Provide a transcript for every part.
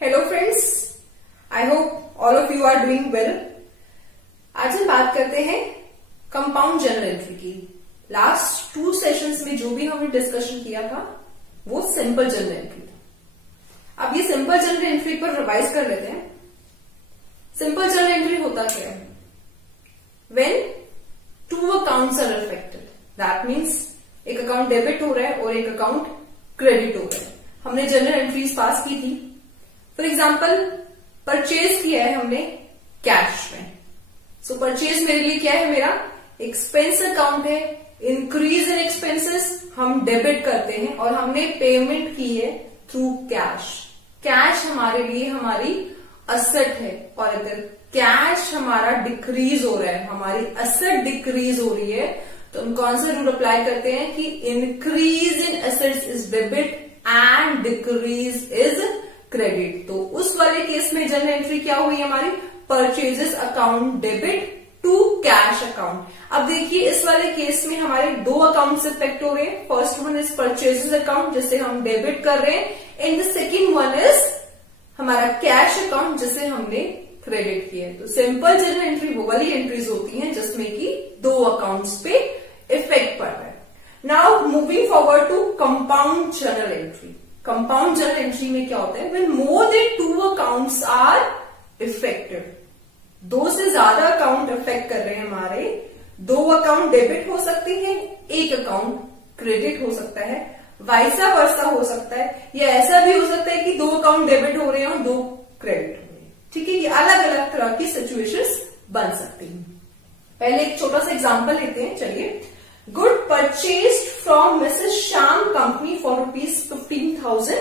Hello friends, I hope all of you are doing well. आज हम बात करते हैं कंपाउंड जर्नल एंट्री की। लास्ट 2 सेशंस में जो भी हमने डिस्कशन किया था वो सिंपल जर्नल एंट्री था। अब ये सिंपल जर्नल एंट्री पर रिवाइज कर लेते हैं। सिंपल जर्नल एंट्री होता क्या है? When 2 accounts are affected, that means एक अकाउंट डेबिट हो रहा है और एक अकाउंट क्रेडिट हो रहा है। हमने जर्नल एंट्रीज पास की थी। फॉर एग्जाम्पल, परचेज किया है हमने कैश में। सो परचेज मेरे लिए क्या है? मेरा एक्सपेंस अकाउंट है। इंक्रीज इन एक्सपेंसेस हम डेबिट करते हैं और हमने पेमेंट की है थ्रू कैश। कैश हमारे लिए हमारी असेट है और अगर कैश हमारा डिक्रीज हो रहा है, हमारी असेट डिक्रीज हो रही है, तो हम कौन सा रूल अप्लाई करते हैं कि increase in assets is debit and decrease is credit. तो उस वाले केस में जर्नल एंट्री क्या हुई हमारी? Purchases account debit to cash account. अब देखिए, इस वाले केस में हमारे 2 अकाउंट इफेक्ट हो रहे हैं। First one is purchases account जिसे हम डेबिट कर रहे हैं, and the second one is हमारा कैश अकाउंट जिसे हमने क्रेडिट किया है। तो सिंपल जर्नल एंट्री वो वाली एंट्रीज होती हैं जिसमें कि 2 अकाउंट्स पे इफेक्ट पड़ रहा है। Now moving forward to compound journal entry. Compound journal entry में क्या होता है? When more than 2 accounts are affected, 2 से ज्यादा अकाउंट इफेक्ट कर रहे हैं हमारे। 2 अकाउंट डेबिट हो सकते हैं, 1 अकाउंट क्रेडिट हो सकता है, वाइसा वर्सा हो सकता है, या ऐसा भी हो सकता है कि 2 अकाउंट डेबिट हो रहे हैं और 2 क्रेडिट हो रहे हैं। ठीक है, ये अलग अलग तरह की सिचुएशंस बन सकती हैं। पहले एक छोटा सा एग्जांपल लेते हैं। चलिए, good purchased from Mrs Shyam company for ₹15,000,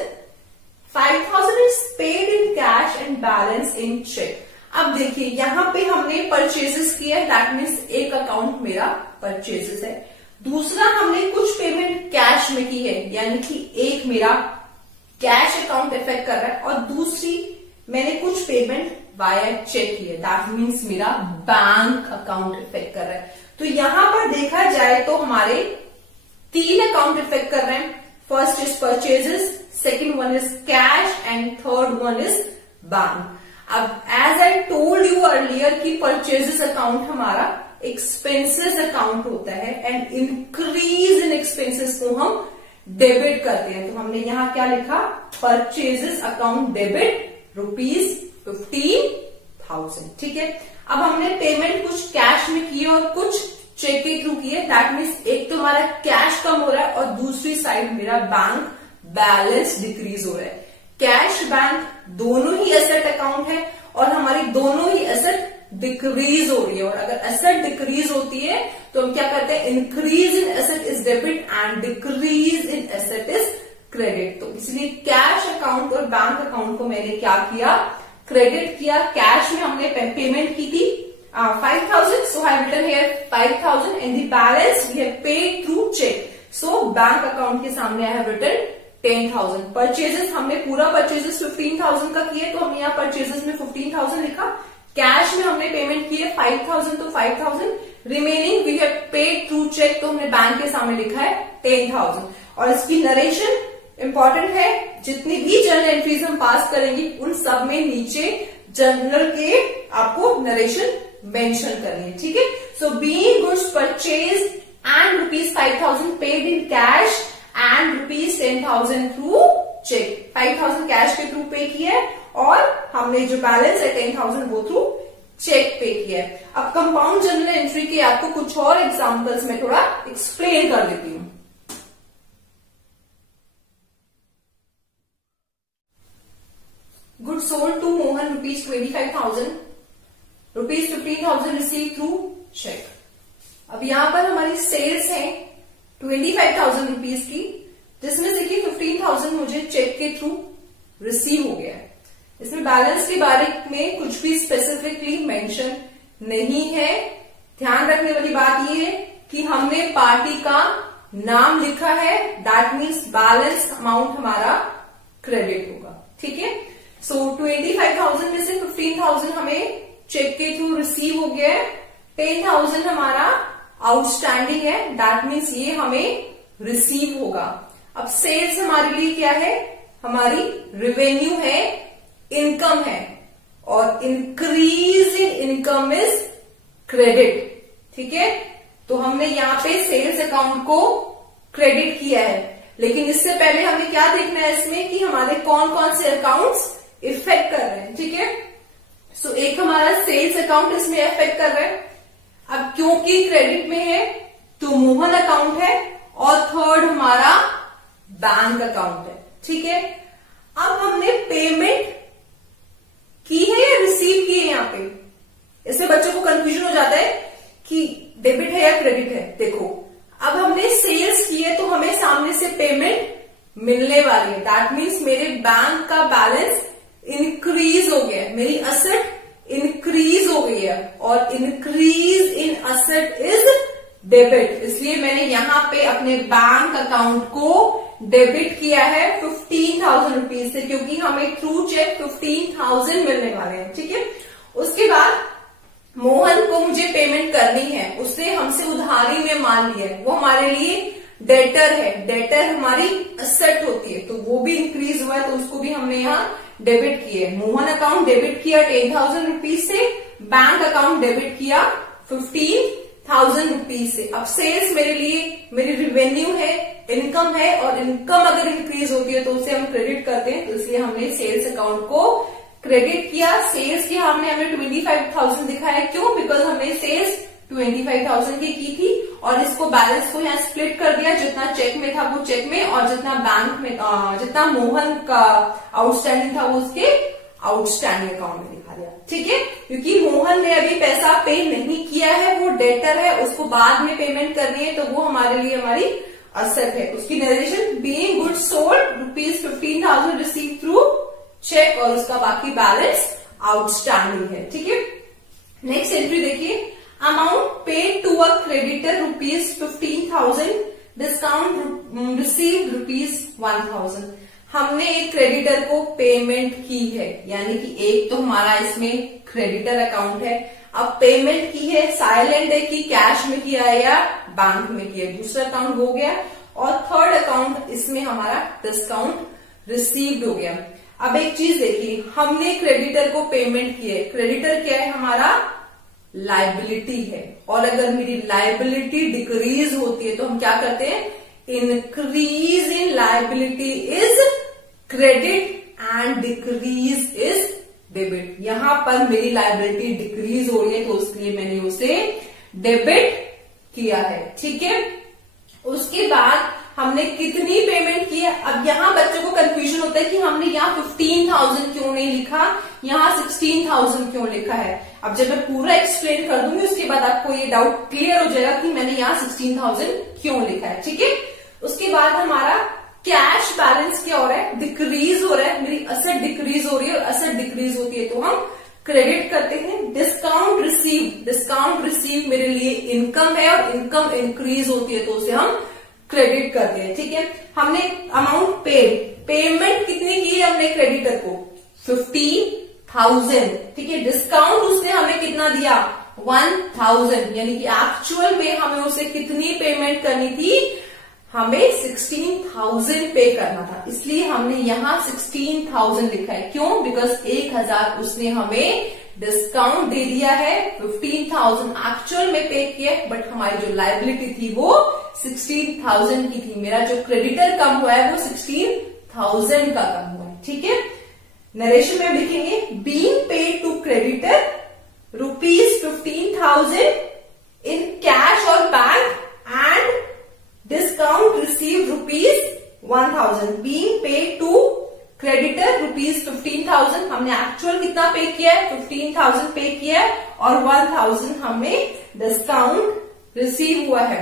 5,000 is paid in cash and balance in cheque. अब देखिए, यहां पे हमने परचेजेस किया है, दैट मीन्स एक अकाउंट मेरा परचेजेस है। दूसरा, हमने कुछ पेमेंट कैश में की है, यानी कि एक मेरा कैश अकाउंट इफेक्ट कर रहा है और दूसरी मैंने कुछ पेमेंट वाया चेक की है, दैट मीन्स मेरा बैंक अकाउंट इफेक्ट कर रहा है। तो यहां पर देखा जाए तो हमारे 3 अकाउंट इफेक्ट कर रहे हैं। First is purchases, second one is cash and third one is bank. अब as I told you earlier कि परचेजेस अकाउंट हमारा एक्सपेंसेस अकाउंट होता है एंड इंक्रीज इन एक्सपेंसेस को हम डेबिट करते हैं। तो हमने यहां क्या लिखा? Purchases account debit ₹15,000। ठीक है, अब हमने पेमेंट कुछ कैश में की है और कुछ चेक के थ्रू की है। दैट मीन्स एक तो हमारा कैश कम हो रहा है और दूसरी साइड मेरा बैंक बैलेंस डिक्रीज हो रहा है। कैश बैंक दोनों ही एसेट अकाउंट है और हमारी दोनों ही एसेट डिक्रीज हो रही है। और अगर एसेट डिक्रीज होती है तो हम क्या करते हैं? Increase in asset is debit and decrease in asset is credit. तो इसलिए कैश अकाउंट और बैंक अकाउंट को मैंने क्या किया? क्रेडिट किया। कैश में हमने पेमेंट की थी 5,000, so I have written here 5,000 and the balance we have paid through check. So bank account के सामने I have written 10,000। परचेजेस हमने पूरा परचेजेस 15,000 का किया, तो हमने यहाँ परचेजेस में 15,000 लिखा। कैश में हमने पेमेंट की है 5,000, तो 5,000 remaining we have paid through cheque, तो हमने बैंक के सामने लिखा है 10,000। और इसकी नरेशन इंपॉर्टेंट है। जितनी भी जर्नल एंट्रीज हम पास करेंगे उन सब में नीचे जर्नल के आपको नरेशन मेंशन करनी है। ठीक है, so being goods purchase and ₹5,000 paid in cash and ₹10,000 through cheque. 5,000 cash के थ्रू पे किया है और हमने जो बैलेंस है 10,000 वो थ्रू चेक पे किया है। अब कंपाउंड जर्नल एंट्री के आपको कुछ और एग्जांपल्स में थोड़ा एक्सप्लेन कर देती हूं। Goods sold to Mohan ₹25,000, ₹15,000 received through check। अब यहां पर हमारी सेल्स है 25,000 रुपीज की, जिसमें से कि 15,000 मुझे चेक के थ्रू रिसीव हो गया है। इसमें बैलेंस के बारे में कुछ भी स्पेसिफिकली मेंशन नहीं है। ध्यान रखने वाली बात यह है कि हमने पार्टी का नाम लिखा है, दैट मीन्स बैलेंस अमाउंट हमारा क्रेडिट होगा। ठीक है, सो 25,000 में से 15,000 हमें चेक के थ्रू रिसीव हो गया है, 10,000 हमारा आउटस्टैंडिंग है, दैट मीन्स ये हमें रिसीव होगा। अब सेल्स हमारे लिए क्या है? हमारी रेवेन्यू है इनकम है और increase in income is credit. ठीक है, तो हमने यहाँ पे सेल्स अकाउंट को क्रेडिट किया है, लेकिन इससे पहले हमें क्या देखना है इसमें कि हमारे कौन कौन से अकाउंट्स इफेक्ट कर रहे हैं। ठीक है, सो एक हमारा सेल्स अकाउंट इसमें इफेक्ट कर रहा है। अब क्योंकि क्रेडिट में है तो मोहन अकाउंट है और थर्ड हमारा बैंक अकाउंट है। ठीक है, अब हमने पेमेंट की है या रिसीव की है यहाँ पे, इससे बच्चों को कंफ्यूजन हो जाता है कि डेबिट है या क्रेडिट है। देखो, अब हमने सेल्स की है तो हमें सामने से पेमेंट मिलने वाली है। दैट मीन्स मेरे बैंक का बैलेंस इंक्रीज हो गया है, मेरी असेट इंक्रीज हो गई है और increase in asset is debit. इसलिए मैंने यहाँ पे अपने बैंक अकाउंट को डेबिट किया है 15,000 रुपीज से, क्योंकि हमें थ्रू चेक 15,000 मिलने वाले हैं। ठीक है, उसके बाद मोहन को मुझे पेमेंट करनी है, उसने हमसे उधारी में मान लिया है, वो हमारे लिए डेटर है। डेटर हमारी असेट होती है, तो वो भी इंक्रीज हुआ है, तो उसको भी हमने यहाँ डेबिट किया है। मोहन अकाउंट डेबिट किया 10,000 रुपीज से, बैंक अकाउंट डेबिट किया 15,000 रुपीज से। अब सेल्स मेरे लिए मेरी रिवेन्यू है, इनकम है, और इनकम अगर इंक्रीज होती है तो उसे हम क्रेडिट करते हैं, तो इसलिए हमने सेल्स अकाउंट को क्रेडिट किया। सेल्स की हमने 25,000 दिखाया, क्यों? बिकॉज हमने सेल्स 25,000 की थी और इसको बैलेंस को यहाँ स्प्लिट कर दिया, जितना चेक में था वो चेक में, और जितना बैंक में जितना मोहन का आउटस्टैंडिंग था वो उसके आउटस्टैंडिंग अकाउंट में दिखा दिया। ठीक है, क्योंकि मोहन ने अभी पैसा पे नहीं किया है, वो डेटर है, उसको बाद में पेमेंट करनी है, तो वो हमारे लिए हमारी असेट है। उसकी narration being good sold ₹15,000 receive through cheque, और उसका बाकी बैलेंस आउटस्टैंडिंग है। ठीक है, नेक्स्ट एंट्री देखिए, amount paid to a creditor ₹15,000, discount received ₹1,000। हमने एक क्रेडिटर को पेमेंट की है, यानी कि एक तो हमारा इसमें क्रेडिटर अकाउंट है। अब पेमेंट की है, साइलेंट है कि कैश में किया है या बैंक में किया है, दूसरा अकाउंट हो गया, और थर्ड अकाउंट इसमें हमारा डिस्काउंट रिसीव्ड हो गया। अब एक चीज देखिए, हमने क्रेडिटर को पेमेंट की है, क्रेडिटर क्या है? हमारा लायबिलिटी है, और अगर मेरी लायबिलिटी डिक्रीज होती है तो हम क्या करते हैं? Increase in liability is credit and decrease is debit. यहां पर मेरी लायबिलिटी डिक्रीज हो रही है तो इसलिए मैंने उसे डेबिट किया है। ठीक है, उसके बाद हमने कितनी पेमेंट की है? अब यहाँ बच्चों को कंफ्यूजन होता है कि हमने यहाँ 15,000 क्यों नहीं लिखा, यहाँ 16,000 क्यों लिखा है। अब जब मैं पूरा एक्सप्लेन कर दूंगी उसके बाद आपको ये डाउट क्लियर हो जाएगा कि मैंने यहाँ 16,000 क्यों लिखा है। ठीक है, उसके बाद हमारा कैश बैलेंस क्या हो रहा है? डिक्रीज हो रहा है, मेरी असेट डिक्रीज हो रही है, और असेट डिक्रीज होती है तो हम क्रेडिट करते हैं। डिस्काउंट रिसीव मेरे लिए इनकम है, और इनकम इंक्रीज होती है तो उसे हम क्रेडिट करते हैं। ठीक है, हमने अमाउंट पेमेंट कितनी की है हमने क्रेडिटर को? 15,000। ठीक है, डिस्काउंट उसने हमें कितना दिया? 1,000, यानी कि एक्चुअल में हमें उसे कितनी पेमेंट करनी थी? हमें 16,000 पे करना था, इसलिए हमने यहाँ 16,000 लिखा है। क्यों? बिकॉज 1,000 उसने हमें डिस्काउंट दे दिया है, 15,000 एक्चुअल में पे किया, बट हमारी जो लायबिलिटी थी वो 16,000 की थी। मेरा जो क्रेडिटर कम हुआ है वो 16,000 का कम हुआ है। ठीक है, नरेशन में लिखेंगे, being paid to creditor ₹15,000 in cash और bank and discount receive ₹1,000। Being paid to creditor ₹15,000, हमने एक्चुअल कितना पे किया है? 15,000 पे किया है, और 1,000 हमें डिस्काउंट रिसीव हुआ है।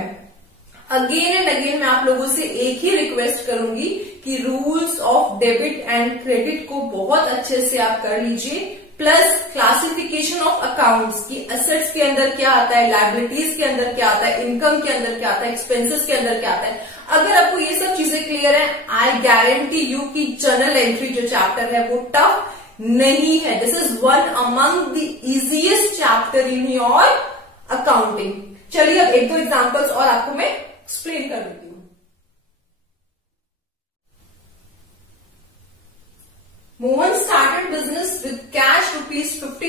अगेन एंड अगेन मैं आप लोगों से एक ही रिक्वेस्ट करूंगी कि rules of debit and credit को बहुत अच्छे से आप कर लीजिए, प्लस क्लासिफिकेशन ऑफ अकाउंट्स की एसेट्स के अंदर क्या आता है, लायबिलिटीज के अंदर क्या आता है, इनकम के अंदर क्या आता है, एक्सपेंसेस के अंदर क्या आता है। अगर आपको ये सब चीजें क्लियर है, आई गारंटी यू कि जर्नल एंट्री जो चैप्टर है वो टफ नहीं है। This is one among the easiest chapter in your accounting. चलिए अब एक दो एग्जांपल्स और आपको मैं एक्सप्लेन कर देती हूँ। Mohan started business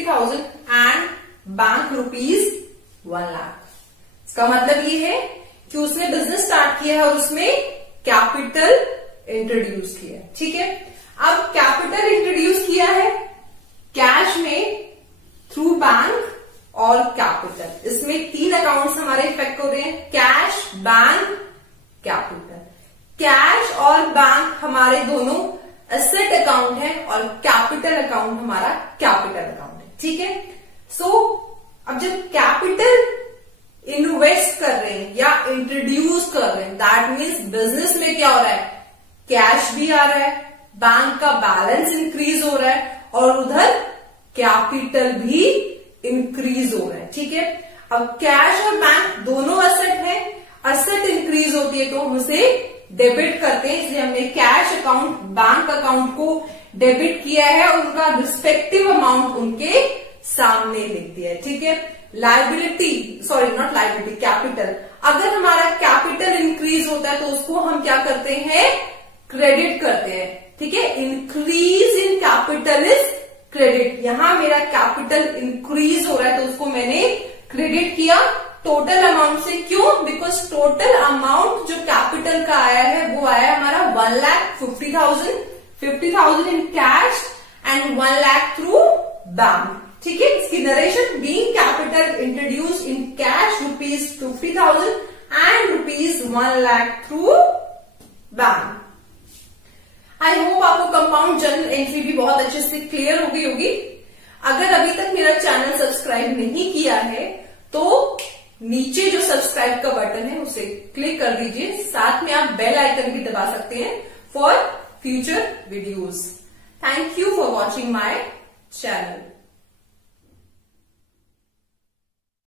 50,000 and bank ₹1 lakh. इसका मतलब ये है कि उसने बिजनेस स्टार्ट किया है और उसमें कैपिटल इंट्रोड्यूस किया है। ठीक है, अब कैपिटल इंट्रोड्यूस किया है कैश में थ्रू बैंक और कैपिटल। इसमें 3 अकाउंट्स हमारे इफेक्ट हो रहे हैं, कैश, बैंक, कैपिटल। कैश और बैंक हमारे दोनों एसेट अकाउंट है और कैपिटल अकाउंट हमारा कैपिटल अकाउंट है। ठीक है, सो अब जब कैपिटल इन्वेस्ट कर रहे हैं या इंट्रोड्यूस कर रहे हैं, दैट मीन्स बिजनेस में क्या हो रहा है, कैश भी आ रहा है, बैंक का बैलेंस इंक्रीज हो रहा है और उधर कैपिटल भी इंक्रीज हो रहा है। ठीक है, अब कैश और बैंक दोनों एसेट है, एसेट इंक्रीज होती है तो हम उसे डेबिट करते हैं, इसलिए हमने कैश अकाउंट बैंक अकाउंट को डेबिट किया है और उनका रिस्पेक्टिव अमाउंट उनके सामने लिख दिया है। ठीक है, liability, sorry not liability, capital, अगर हमारा कैपिटल इंक्रीज होता है तो उसको हम क्या करते हैं, क्रेडिट करते हैं। ठीक है, increase in capital is credit. यहां मेरा कैपिटल इंक्रीज हो रहा है तो उसको मैंने क्रेडिट किया टोटल अमाउंट से। क्यों? बिकॉज टोटल अमाउंट जो कैपिटल का आया है वो आया हमारा 1,50,000, 50,000 इन cash and 1 lakh through bank. ठीक है, इसकी narration, being capital introduce in cash ₹50,000 and ₹1 lakh through bank. I hope आपको कंपाउंड जर्नल एंट्री भी बहुत अच्छे से क्लियर हो गई होगी। अगर अभी तक मेरा चैनल सब्सक्राइब नहीं किया है तो नीचे जो सब्सक्राइब का बटन है उसे क्लिक कर दीजिए, साथ में आप बेल आइकन भी दबा सकते हैं for future videos. Thank you for watching my channel.